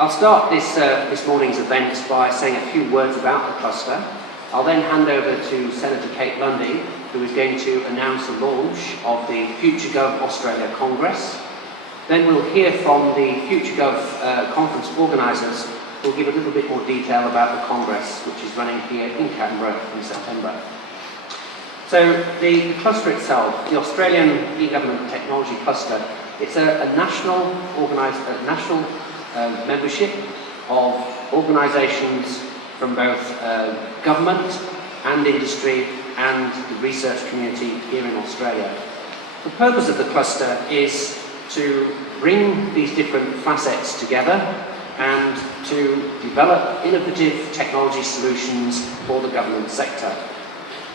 I'll start this morning's event by saying a few words about the cluster. I'll then hand over to Senator Kate Lundy, who is going to announce the launch of the FutureGov Australia Congress. Then we'll hear from the FutureGov Conference organisers, who will give a little bit more detail about the Congress, which is running here in Canberra in September. So the cluster itself, the Australian e-government technology cluster, it's a national membership of organisations from both government and industry and the research community here in Australia. The purpose of the cluster is to bring these different facets together and to develop innovative technology solutions for the government sector.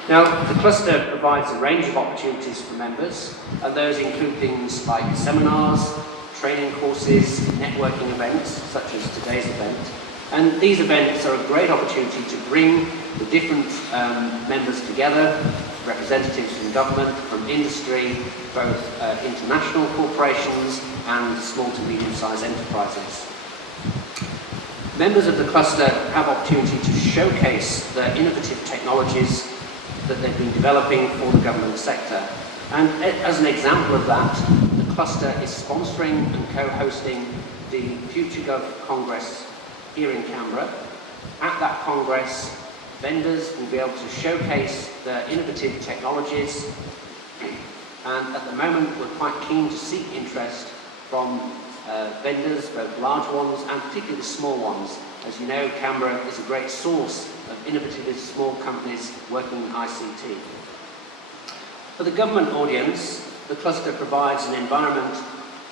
Now, the cluster provides a range of opportunities for members, and those include things like seminars, training courses, networking events, such as today's event. And these events are a great opportunity to bring the different members together, representatives from government, from industry, both international corporations and small to medium-sized enterprises. Members of the cluster have opportunity to showcase their innovative technologies that they've been developing for the government sector. And as an example of that, the cluster is sponsoring and co-hosting the FutureGov Congress here in Canberra. At that Congress, vendors will be able to showcase their innovative technologies, and at the moment we're quite keen to seek interest from vendors, both large ones and particularly the small ones. As you know, Canberra is a great source of innovative small companies working in ICT. For the government audience, the cluster provides an environment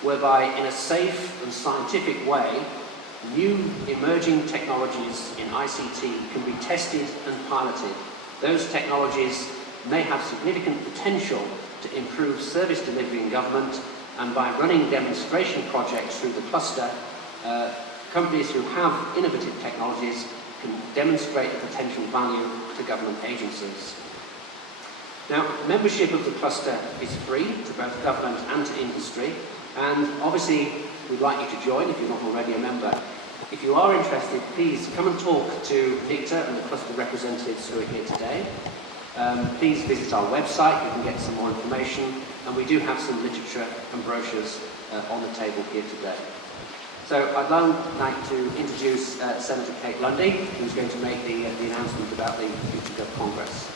whereby, in a safe and scientific way, new emerging technologies in ICT can be tested and piloted. Those technologies may have significant potential to improve service delivery in government, and by running demonstration projects through the cluster, companies who have innovative technologies can demonstrate the potential value to government agencies. Now, membership of the cluster is free to both government and to industry, and obviously we'd like you to join if you're not already a member. If you are interested, please come and talk to Victor and the cluster representatives who are here today. Please visit our website, you can get some more information, and we do have some literature and brochures on the table here today. So I'd now like to introduce Senator Kate Lundy, who's going to make the announcement about the FutureGov Congress.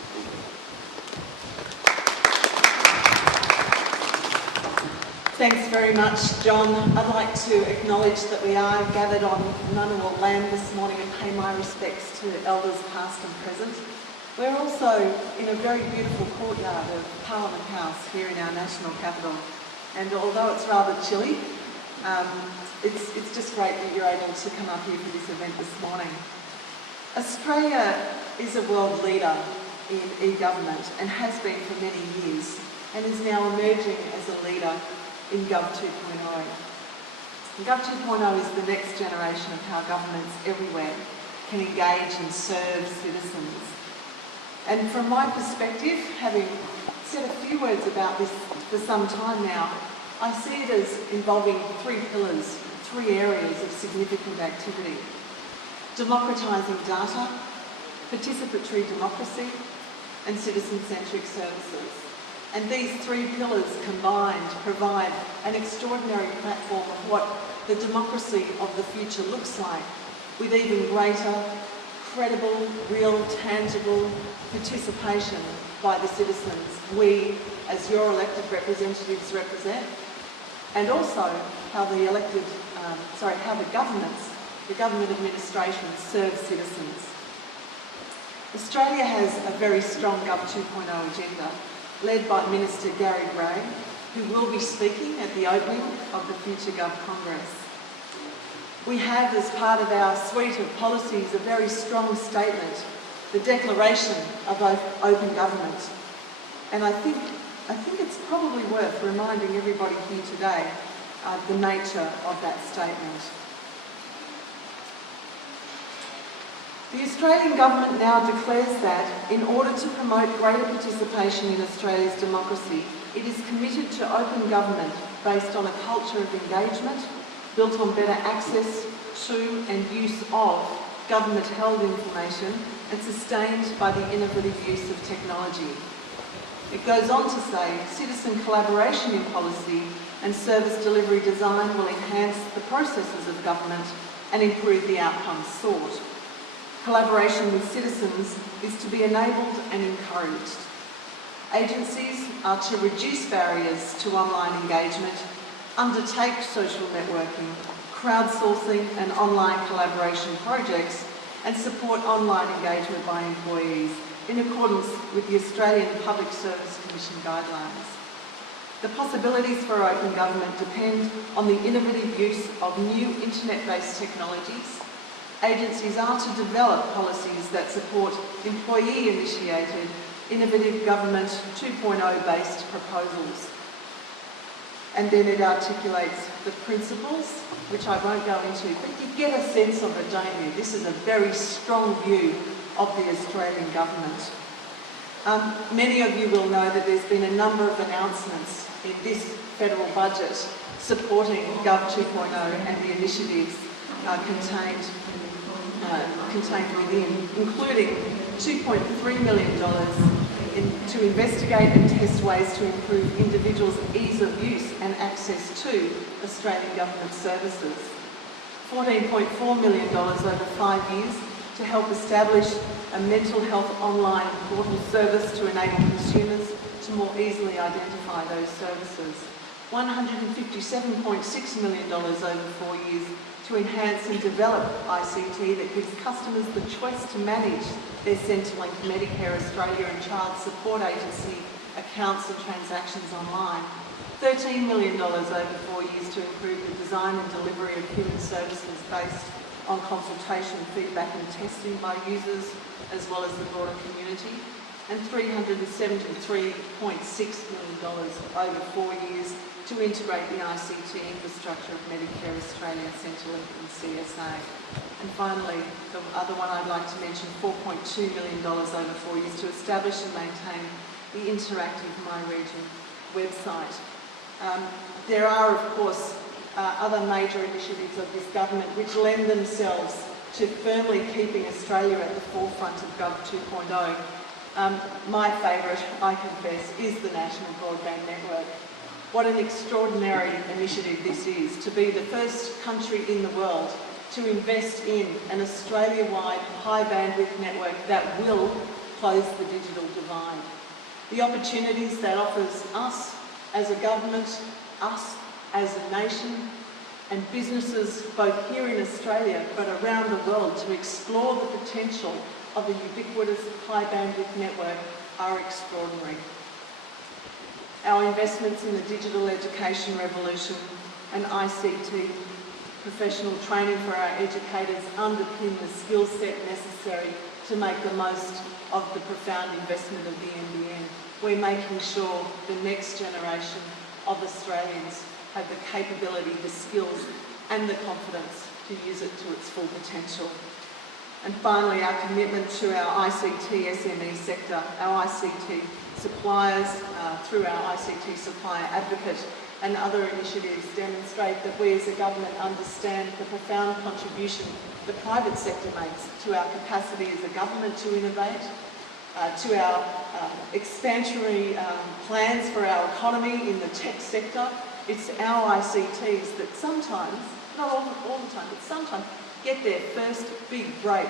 Thanks very much, John. I'd like to acknowledge that we are gathered on Ngunnawal land this morning and pay my respects to elders past and present. We're also in a very beautiful courtyard of Parliament House here in our national capital, and although it's rather chilly, it's just great that you're able to come up here for this event this morning. Australia is a world leader in e-government and has been for many years, and is now emerging as a leader in Gov 2.0. Gov 2.0 is the next generation of how governments everywhere can engage and serve citizens. And from my perspective, having said a few words about this for some time now, I see it as involving three pillars, three areas of significant activity: democratising data, participatory democracy, and citizen-centric services. And these three pillars combined provide an extraordinary platform of what the democracy of the future looks like, with even greater, credible, real, tangible participation by the citizens we, as your elected representatives, represent, and also how the government administrations serve citizens. Australia has a very strong Gov 2.0 agenda, led by Minister Gary Gray, who will be speaking at the opening of the FutureGov Congress. We have, as part of our suite of policies, a very strong statement, the Declaration of Open Government. And I think it's probably worth reminding everybody here today the nature of that statement. The Australian Government now declares that, in order to promote greater participation in Australia's democracy, it is committed to open government based on a culture of engagement, built on better access to and use of government-held information and sustained by the innovative use of technology. It goes on to say, citizen collaboration in policy and service delivery design will enhance the processes of government and improve the outcomes sought. Collaboration with citizens is to be enabled and encouraged. Agencies are to reduce barriers to online engagement, undertake social networking, crowdsourcing and online collaboration projects, and support online engagement by employees in accordance with the Australian Public Service Commission guidelines. The possibilities for open government depend on the innovative use of new internet-based technologies. Agencies are to develop policies that support employee-initiated, innovative government 2.0 based proposals. And then it articulates the principles, which I won't go into, but you get a sense of it, don't you? This is a very strong view of the Australian government. Many of you will know that there's been a number of announcements in this federal budget supporting Gov 2.0 and the initiatives contained within, including $2.3 million to investigate and test ways to improve individuals' ease of use and access to Australian government services. $14.4 million over 5 years to help establish a mental health online portal service to enable consumers to more easily identify those services. $157.6 million over 4 years to enhance and develop ICT that gives customers the choice to manage their Centrelink Medicare Australia and Child Support Agency accounts and transactions online. $13 million over 4 years to improve the design and delivery of human services based on consultation, feedback and testing by users as well as the broader community. And $373.6 million over 4 years to integrate the ICT infrastructure of Medicare Australia, Centrelink and CSA. And finally, the other one I'd like to mention, $4.2 million over 4 years to establish and maintain the interactive My Region website. There are, of course, other major initiatives of this government which lend themselves to firmly keeping Australia at the forefront of Gov 2.0. My favourite, I confess, is the National Broadband Network. What an extraordinary initiative this is, to be the first country in the world to invest in an Australia-wide high bandwidth network that will close the digital divide. The opportunities that offers us as a government, us as a nation, and businesses both here in Australia but around the world to explore the potential of a ubiquitous high bandwidth network are extraordinary. Our investments in the digital education revolution and ICT professional training for our educators underpin the skill set necessary to make the most of the profound investment of the NBN. We're making sure the next generation of Australians have the capability, the skills and the confidence to use it to its full potential. And finally, our commitment to our ICT SME sector, our ICT suppliers through our ICT supplier advocate and other initiatives demonstrate that we as a government understand the profound contribution the private sector makes to our capacity as a government to innovate, to our expansionary plans for our economy in the tech sector. It's our ICTs that sometimes, not all the time, but sometimes get their first big break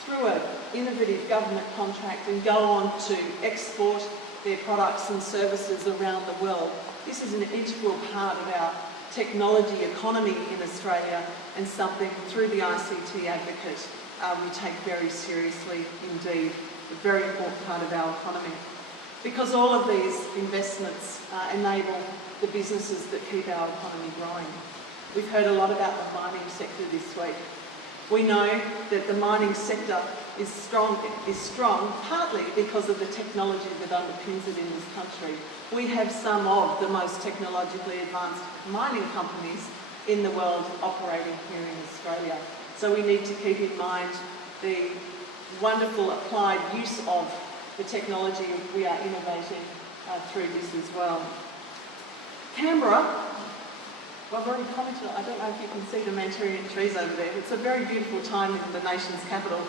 through an innovative government contract and go on to export their products and services around the world. This is an integral part of our technology economy in Australia and something through the ICT advocate we take very seriously indeed, a very important part of our economy. Because all of these investments enable the businesses that keep our economy growing. We've heard a lot about the mining sector this week. We know that the mining sector is strong partly because of the technology that underpins it in this country. We have some of the most technologically advanced mining companies in the world operating here in Australia. So we need to keep in mind the wonderful applied use of the technology we are innovating through this as well. Canberra Well, I've already commented, I don't know if you can see the Manchurian trees over there. It's a very beautiful time in the nation's capital.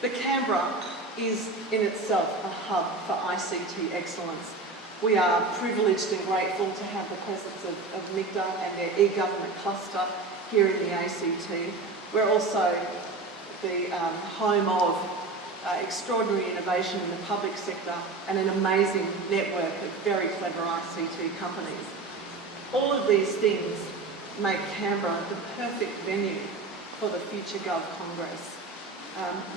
But Canberra is in itself a hub for ICT excellence. We are privileged and grateful to have the presence of NICTA and their e-government cluster here in the ACT. We're also the home of extraordinary innovation in the public sector and an amazing network of very clever ICT companies. All of these things make Canberra the perfect venue for the FutureGov Congress.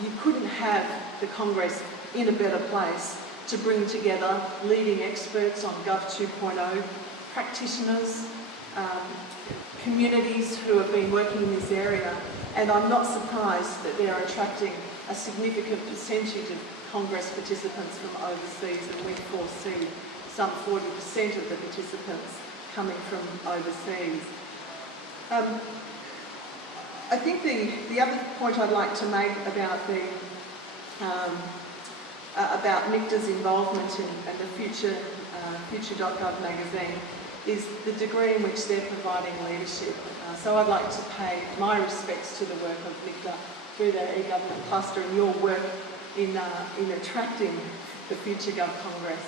You couldn't have the Congress in a better place to bring together leading experts on Gov 2.0, practitioners, communities who have been working in this area, and I'm not surprised that they're attracting a significant percentage of Congress participants from overseas, and we foresee some 40% of the participants coming from overseas. I think the other point I'd like to make about about NICTA's involvement in the Future.gov magazine is the degree in which they're providing leadership. So I'd like to pay my respects to the work of NICTA through their e-government cluster and your work in attracting the FutureGov Congress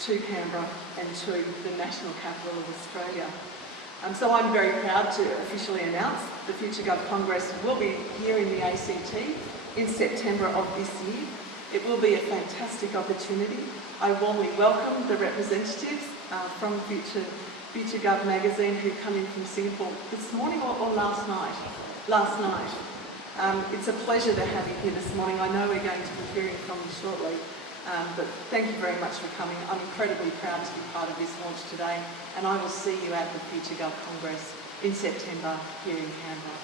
to Canberra and to the national capital of Australia. So I'm very proud to officially announce the FutureGov Congress will be here in the ACT in September of this year. It will be a fantastic opportunity. I warmly welcome the representatives from FutureGov magazine who come in from Singapore this morning or last night. Last night. It's a pleasure to have you here this morning. I know we're going to be hearing from you shortly. But thank you very much for coming. I'm incredibly proud to be part of this launch today, and I will see you at the FutureGov Congress in September here in Canberra.